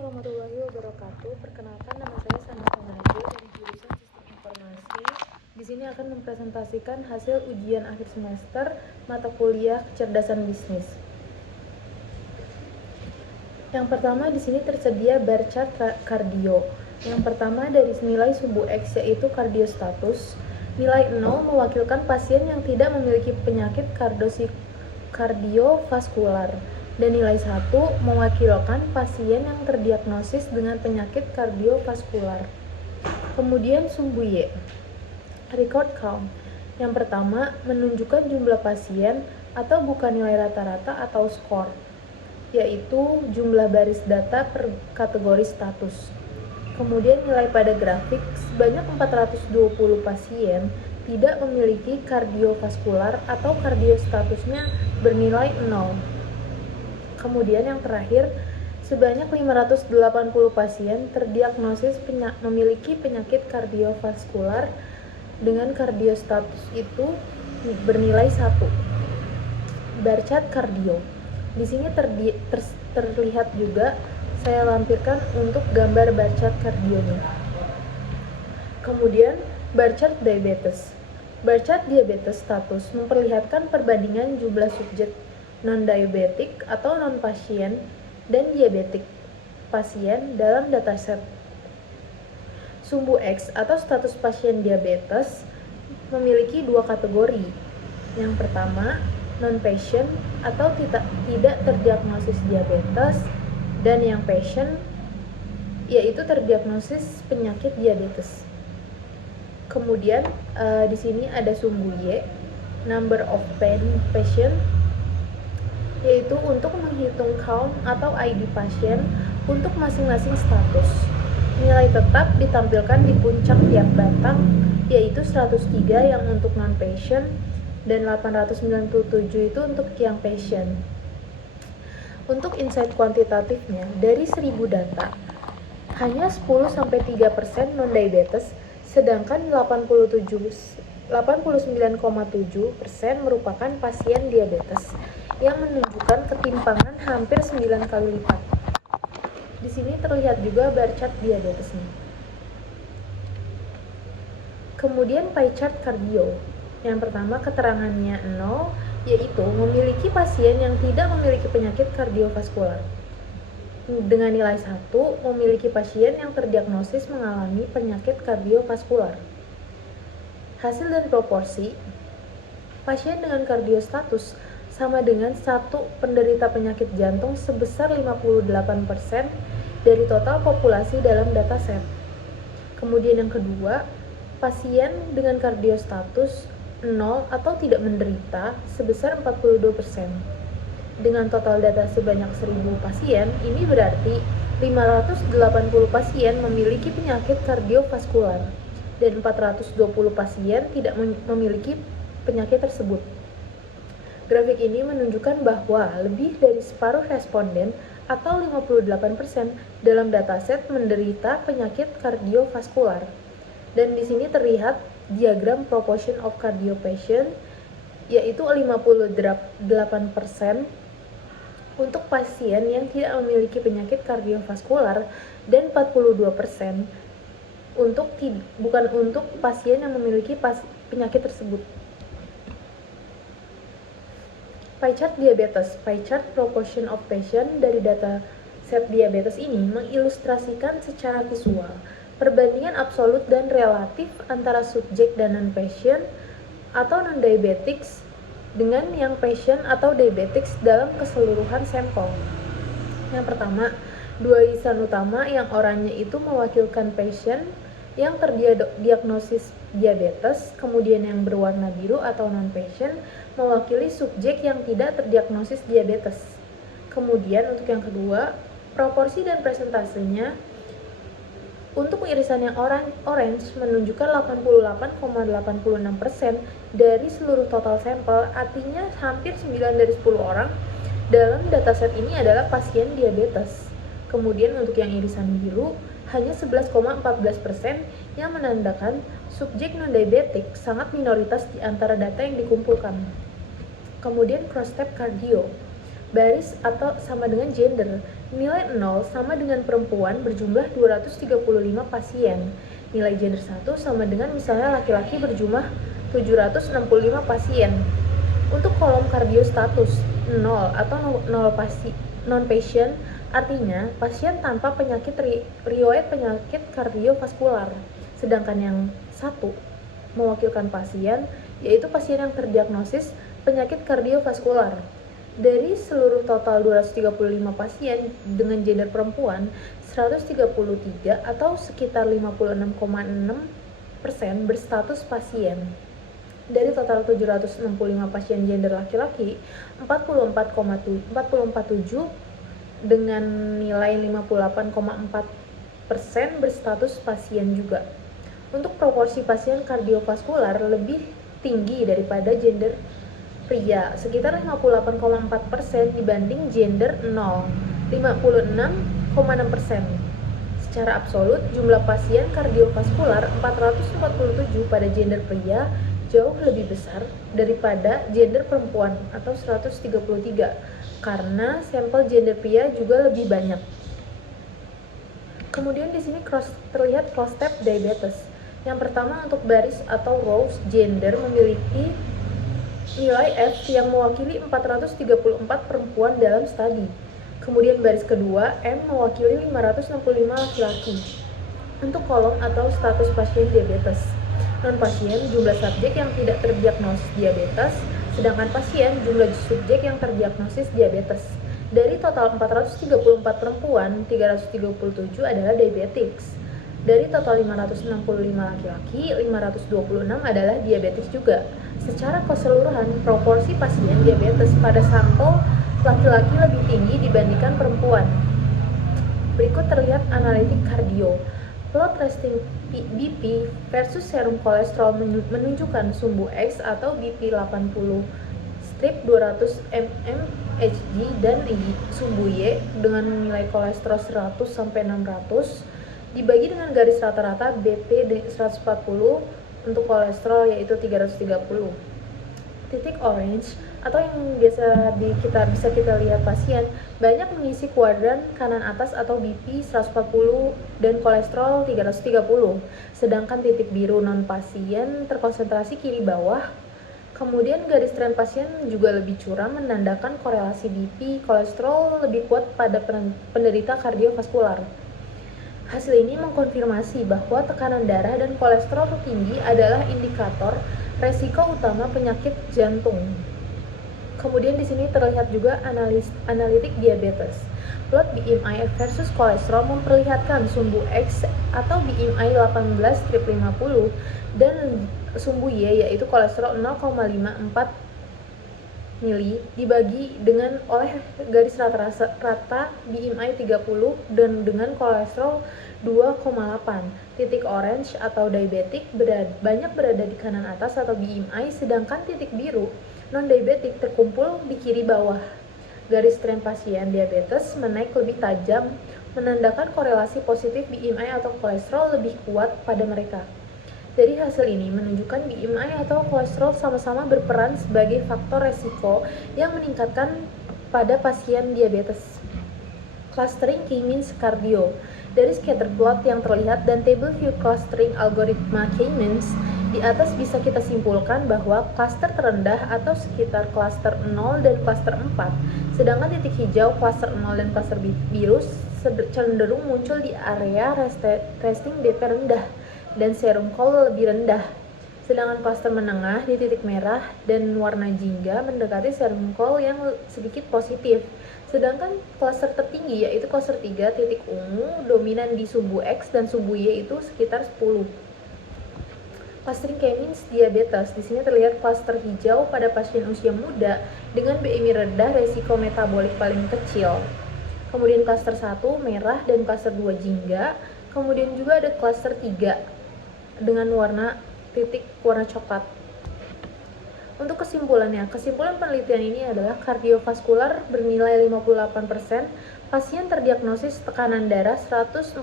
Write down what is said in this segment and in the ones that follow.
warahmatullahi wabarakatuh. Perkenalkan, nama saya Sandra Najwa dari jurusan Sistem Informasi. Di sini akan mempresentasikan hasil ujian akhir semester mata kuliah Kecerdasan Bisnis. Yang pertama, di sini tersedia bar chart kardio. Yang pertama dari nilai sumbu X, yaitu kardiostatus. Nilai 0 mewakilkan pasien yang tidak memiliki penyakit kardiovaskular. Dan nilai 1 mewakilkan pasien yang terdiagnosis dengan penyakit kardiovaskular. Kemudian sumbu Y, record count. Yang pertama menunjukkan jumlah pasien atau bukan nilai rata-rata atau skor, yaitu jumlah baris data per kategori status. Kemudian nilai pada grafik, sebanyak 420 pasien tidak memiliki kardiovaskular atau kardiostatusnya bernilai 0. Kemudian yang terakhir, sebanyak 580 pasien terdiagnosis memiliki penyakit kardiovaskular dengan kardiostatus itu bernilai 1. Bar chart kardio. Di sini terlihat juga, saya lampirkan untuk gambar bar chart kardionya. Kemudian bar chart diabetes. Bar chart diabetes status memperlihatkan perbandingan jumlah subjek non-diabetik atau non-pasien dan diabetik pasien dalam dataset. Sumbu X atau status pasien diabetes memiliki dua kategori. Yang pertama, non-patient atau tidak terdiagnosis diabetes, dan yang patient yaitu terdiagnosis penyakit diabetes. Kemudian di sini ada sumbu Y, number of patient, yaitu untuk menghitung count atau ID pasien untuk masing-masing status. Nilai tetap ditampilkan di puncak tiap batang, yaitu 103 yang untuk non-patient dan 897 itu untuk yang patient. Untuk insight kuantitatifnya, dari 1000 data, hanya 10-3% non-diabetes, sedangkan 89,7% merupakan pasien diabetes, yang menunjukkan ketimpangan hampir 9 kali lipat. Di sini terlihat juga bar chart diabetesnya. Kemudian pie chart kardio. Yang pertama keterangannya 0, yaitu memiliki pasien yang tidak memiliki penyakit kardiovaskular. Dengan nilai 1, memiliki pasien yang terdiagnosis mengalami penyakit kardiovaskular. Hasil dan proporsi, pasien dengan kardiostatus sama dengan satu penderita penyakit jantung sebesar 58% dari total populasi dalam dataset. Kemudian yang kedua, pasien dengan kardiostatus 0 atau tidak menderita sebesar 42%. Dengan total data sebanyak 1000 pasien, ini berarti 580 pasien memiliki penyakit kardiovaskular dan 420 pasien tidak memiliki penyakit tersebut. Grafik ini menunjukkan bahwa lebih dari separuh responden atau 58% dalam dataset menderita penyakit kardiovaskular. Dan di sini terlihat diagram proportion of cardio patient, yaitu 58% untuk pasien yang tidak memiliki penyakit kardiovaskular dan 42% bukan untuk pasien yang memiliki penyakit tersebut. Pie chart diabetes. Pie chart proportion of patient dari data set diabetes ini mengilustrasikan secara visual perbandingan absolut dan relatif antara subjek dan non-patient atau non-diabetics dengan yang patient atau diabetics dalam keseluruhan sampel. Yang pertama, dua irisan utama yang oranye itu mewakilkan patient yang terdiagnosis diabetes, kemudian yang berwarna biru atau non-patient mewakili subjek yang tidak terdiagnosis diabetes. Kemudian untuk yang kedua, proporsi dan presentasenya untuk irisan yang orange menunjukkan 88,86% dari seluruh total sampel, artinya hampir 9 dari 10 orang dalam dataset ini adalah pasien diabetes. Kemudian untuk yang irisan biru hanya 11,14% yang menandakan subjek non-diabetik sangat minoritas di antara data yang dikumpulkan. Kemudian cross-step cardio, baris atau sama dengan gender. Nilai 0 sama dengan perempuan berjumlah 235 pasien. Nilai gender 1 sama dengan misalnya laki-laki berjumlah 765 pasien. Untuk kolom kardiostatus 0 atau 0 non-patient artinya pasien tanpa penyakit riwayat penyakit kardiovaskular. Sedangkan yang 1 mewakilkan pasien yaitu pasien yang terdiagnosis penyakit kardiovaskular. Dari seluruh total 235 pasien dengan gender perempuan, 133 atau sekitar 56,6% berstatus pasien. Dari total 765 pasien gender laki-laki, 44,47 dengan nilai 58,4% berstatus pasien juga. Untuk proporsi pasien kardiovaskular lebih tinggi daripada gender pria, sekitar 58,4% dibanding gender 0, 56,6%. Secara absolut, jumlah pasien kardiovaskular 447 pada gender pria jauh lebih besar daripada gender perempuan atau 133 karena sampel gender pria juga lebih banyak. Kemudian di sini terlihat cross step diabetes. Yang pertama untuk baris atau rows gender memiliki nilai F yang mewakili 434 perempuan dalam studi. Kemudian baris kedua M mewakili 565 laki-laki. Untuk kolom atau status pasien diabetes, non-pasien jumlah subjek yang tidak terdiagnosis diabetes, sedangkan pasien jumlah subjek yang terdiagnosis diabetes. Dari total 434 perempuan, 337 adalah diabetics. Dari total 565 laki-laki, 526 adalah diabetes juga. Secara keseluruhan, proporsi pasien diabetes pada sampel laki-laki lebih tinggi dibandingkan perempuan. Berikut terlihat analitik kardio. Plot resting BP versus serum kolesterol menunjukkan sumbu X atau BP 80 strip 200 mmHg dan sumbu Y dengan nilai kolesterol 100 sampai 600 dibagi dengan garis rata-rata BP 140 untuk kolesterol yaitu 330. Titik orange atau yang bisa kita lihat pasien banyak mengisi kuadran kanan atas atau BP 140 dan kolesterol 330, sedangkan titik biru non pasien terkonsentrasi kiri bawah. Kemudian garis tren pasien juga lebih curam menandakan korelasi BP kolesterol lebih kuat pada penderita kardiovaskular. Hasil ini mengkonfirmasi bahwa tekanan darah dan kolesterol tinggi adalah indikator resiko utama penyakit jantung. Kemudian di sini terlihat juga analitik diabetes. Plot BMI versus kolesterol memperlihatkan sumbu X atau BMI 18/50 dan sumbu Y yaitu kolesterol 0,54 mili dibagi oleh garis rata BMI 30 dan dengan kolesterol 2,8. Titik orange atau diabetik banyak berada di kanan atas atau BMI, sedangkan titik biru non-diabetik terkumpul di kiri bawah. Garis tren pasien diabetes menaik lebih tajam, menandakan korelasi positif BMI atau kolesterol lebih kuat pada mereka. Dari hasil ini menunjukkan BMI atau kolesterol sama-sama berperan sebagai faktor resiko yang meningkatkan pada pasien diabetes. Clustering K-means cardio. Dari scatter plot yang terlihat dan table view clustering algoritma K-means, di atas bisa kita simpulkan bahwa klaster terendah atau sekitar klaster 0 dan klaster 4, sedangkan titik hijau klaster 0 dan klaster biru cenderung muncul di area resting BP rendah dan serum call lebih rendah. Sedangkan klaster menengah di titik merah dan warna jingga mendekati serum call yang sedikit positif. Sedangkan klaster tertinggi yaitu klaster 3 titik ungu dominan di sumbu X dan sumbu Y itu sekitar 10. Clustering K-means diabetes. Di sini terlihat klaster hijau pada pasien usia muda dengan BMI rendah resiko metabolik paling kecil. Kemudian klaster 1 merah dan klaster 2 jingga. Kemudian juga ada klaster 3 dengan warna coklat. Untuk kesimpulan penelitian ini adalah kardiovaskular bernilai 58%, pasien terdiagnosis tekanan darah 140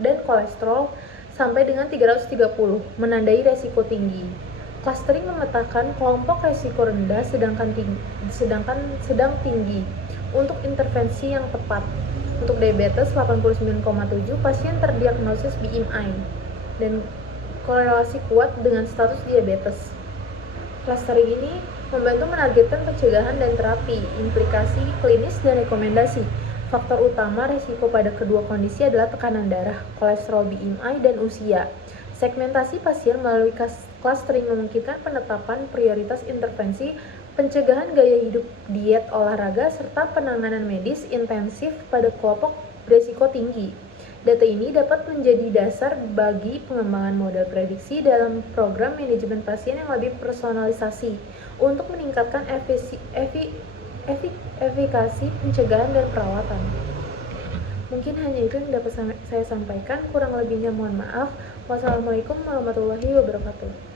dan kolesterol sampai dengan 330, menandai resiko tinggi. Clustering memetakan kelompok resiko rendah sedang tinggi. untuk intervensi yang tepat. Untuk diabetes, 89,7 pasien terdiagnosis BMI dan korelasi kuat dengan status diabetes. Clustering ini membantu menargetkan pencegahan dan terapi, implikasi klinis dan rekomendasi. Faktor utama risiko pada kedua kondisi adalah tekanan darah, kolesterol BMI, dan usia. Segmentasi pasien melalui clustering memungkinkan penetapan prioritas intervensi, pencegahan gaya hidup, diet, olahraga, serta penanganan medis intensif pada kelompok berisiko tinggi. Data ini dapat menjadi dasar bagi pengembangan model prediksi dalam program manajemen pasien yang lebih personalisasi untuk meningkatkan efikasi pencegahan dan perawatan. Mungkin hanya itu yang dapat saya sampaikan, kurang lebihnya mohon maaf. Wassalamualaikum warahmatullahi wabarakatuh.